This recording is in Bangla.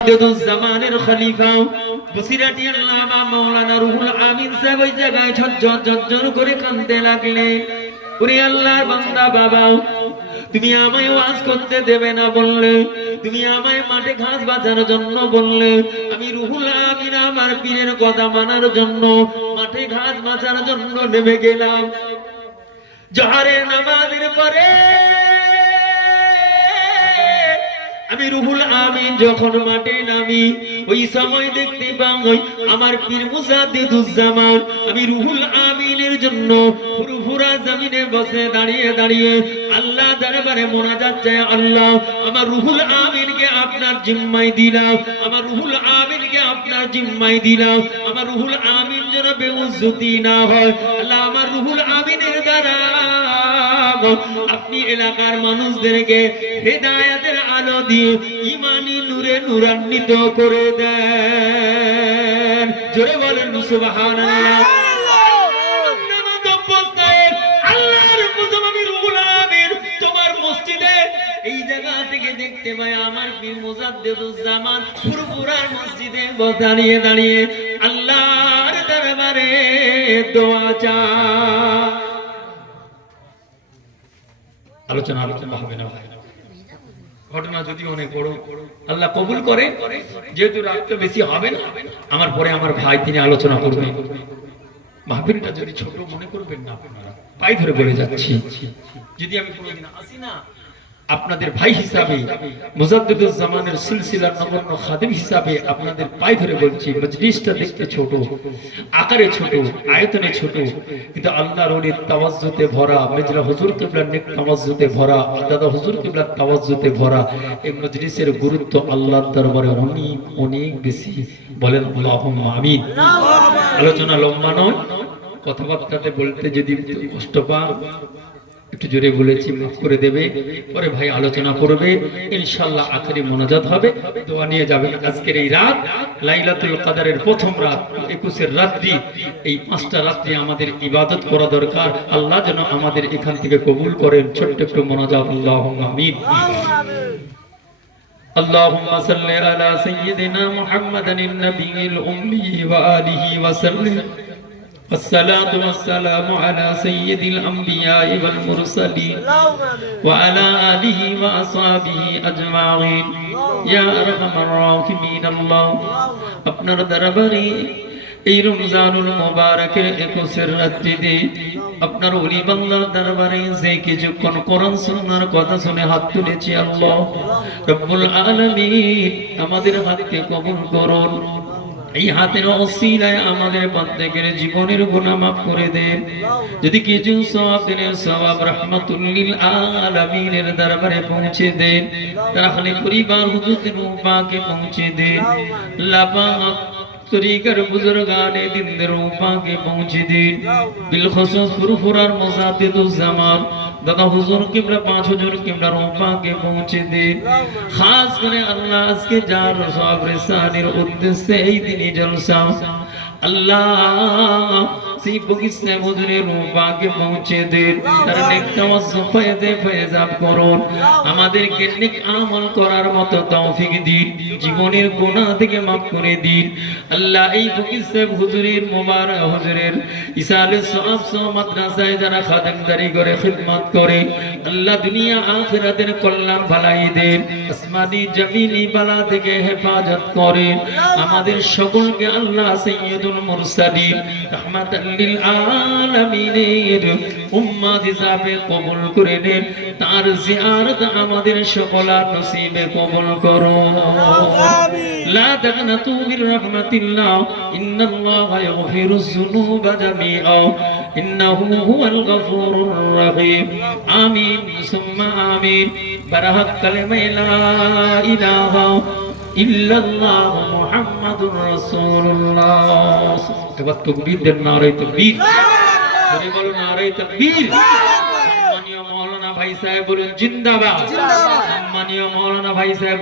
জামানের খলিফা বসিরাটি আল্লামা মাওলানা রুহুল আমিন সাহেব ওই জায়গায় ঝরঝর করে কাঁদতে লাগলেন। ওরে আল্লাহর বান্দা বাবা, তুমি আমায় ওয়াজ করতে দেবে না বললে, তুমি আমায় মাঠে ঘাস বাঁচানোর জন্য বললে, আমি রুহুল আমিন আমার পীরের কথা মানার জন্য মাঠে ঘাস বাঁচানোর জন্য নেমে গেলাম। জোহরের নামাজের পরে আমি রুহুল আমিন যখন মাঠে নামি, ওই সময় দেখতে পাই আমার পীর মুজাদ্দিদুজ্জামান আমি রুহুল আমিনের জন্য ফুরফুরা জমিনে বসে দাঁড়িয়ে দাঁড়িয়ে আল্লাহ দরবারে মোনাজাত চায়। আল্লাহ, আমার রুহুল আমিনকে আপনার জিম্মায় দিলাম, আমার রুহুল আমিনকে আপনার জিম্মায় দিলাম, আমার রুহুল আমিন যেন বেউজ্জতি না হয়। আল্লাহ, আমার রুহুল আমিনের দ্বারা আপনি এলাকার মানুষদেরকে হেদায়েতের আলো দিয়ে ঈমানি নূরে নূরান্বিত করে দেন। জোরে বলেন সুবহানাল্লাহ। আল্লাহর কসম, আমি রুহুল আমিন তোমার মসজিদে এই জায়গা থেকে দেখতে পাই আমার পীর মুজাদ্দিদুজ্জামান ফুরফুরার মসজিদে দাঁড়িয়ে দাঁড়িয়ে আল্লাহর দরবারে দোয়া চায়। আলোচনা হবে না, ঘটনা যদি অনেক বড়, আল্লাহ কবুল করে, যেহেতু রাত তো বেশি হবে না, আমার পরে আমার ভাই তিনি আলোচনা করবেন। মাহফিলটা যদি ছোট মনে করবেন না, আপনারা পাই ধরে বলে যাচ্ছি, যদি আমি কোনোদিন আসি না আপনাদের ভাই হিসাবে, মুজাদ্দিদুজ্জামানের সিলসিলার নগণ্য খাদিম হিসাবে আপনাদের পাই ধরে বলছি, মজলিসটা দেখতে ছোট, আকারে ছোট, আয়তনে ছোট, কিন্তু আল্লাহর ওলির তাওয়াজ্জুতে ভরা, মির্জা হুজুর কিবলার নেক তাওয়াজ্জুতে ভরা, দাদা হুজুর কিবলার তাওয়াজ্জুতে ভরা এই মজলিসের গুরুত্ব আল্লাহর দরবারে অনেক অনেক বেশি। বলেন আল্লাহুম্মা আমিন। আলোচনা লম্বা নয়, কথাবার্তাতে বলতে যদি কষ্ট পান একটু জোরে বলেছি, মাফ করে দেবে। পরে ভাই আলোচনা করবে, ইনশাআল্লাহ আখেরি মোনাজাত হবে, দোয়া নিয়ে যাবেন। আজকের এই রাত লাইলাতুল কদরের প্রথম রাত, 21 রাত্রি, এই 5টা রাত্রি আমাদের ইবাদত করা দরকার। আল্লাহ যেন আমাদের এখান থেকে কবুল করেন। ছোট্ট একটু মোনাজাত, আল্লাহুম্মা আমিন। আল্লাহুম্মা সাল্লি আলা সাইয়্যিদিনা মুহাম্মাদিন নাবিয়্যিল উম্মি ওয়া আলিহি ওয়া সাল্লিম। والصلاة والسلام على سيد الأنبياء والمرسلين وعلى آله وأصحابه أجمعين يا أرحم الراحمين। الله আপনার দরবারে এই রমজানুল মুবারকের 21 রাত্রিতে আপনার ওলি বান্দার দরবারে যে কিছুক্ষণ কোরআন সুন্নাহর কথা শুনে হাত তুলেছি, আল্লাহ রব্বুল আলামিন আমাদের হাতকে কবুল করুন। এই হাতের ওসিলায় আমাদের প্রত্যেকের জীবনের গুনাহ মাফ করে দেন। যদি কিছু সওয়াব দিনের সওয়াব রাহমাতুল লিল আলামিনের দরবারে পৌঁছে দেন, রাখলে পরিবার হুজুরের পাকে পৌঁছে দেন। লাপাক তরিকার বুজুর্গানে দিনদের পাকে পৌঁছে দেন। বিল খুসুস ফুরফুরার মুজাদ্দিদুজ্জামান দাদা হুজুর কিবলা 5 হুজুর কিবলার পাকে পৌঁছে দেন। খাস করে আল্লাহ আজকে যার সওয়াব রিসানের উদ্দেশ্যে এই দিনই জলসা, আল্লাহ সেই বগিসে হুজুরের পাকে পৌঁছে দেন। তার নেক তাওয়াজ্জুহ ফয়েজাব করুন, আমাদেরকে নেক আমল করার মতো তৌফিক দিন, জীবনের গুনাহ থেকে মাফ করে দিন। আল্লাহ এই বগিসে হুজুরের মোবারক হুজুরের ইসালে সওয়াব মাদ্রাসায় যারা খাদেমদারি করে খিদমত করে, আল্লাহ দুনিয়া আখিরাতের কল্যাণ ভালাই দেন, আসমানি জমিনি বালা থেকে হেফাজত করেন। আমাদের সকলকে আল্লাহ সাইয়্যিদুল মুরসালিন রাহমাতাল লিল আলামিনের উম্মত হিসাবে কবুল করে নেন। তার জিয়ারত আমাদের সকলের নসিবে কবুল করুন। আমিন। লা তাকনাতু মির রাহমাতিল্লাহ, ইন্নাল্লাহা ইয়াগফিরুয যুনুবা জামিআ, ইন্নাহু হুয়াল গফুরুর রহিম। আমিন সুম্মা আমিন। বারাকাত কালিমা লা ইলাহা ইল্লাল্লাহু মুহাম্মাদুর রাসূলুল্লাহ। এবার তাকবীর দেন, নারে তাকবীর, জোরে বলুন নারে তাকবীর। সম্মানীয় মাওলানা ভাই সাহেব বলুন জিন্দাবাদ। সম্মানীয় মাওলানা ভাই সাহেব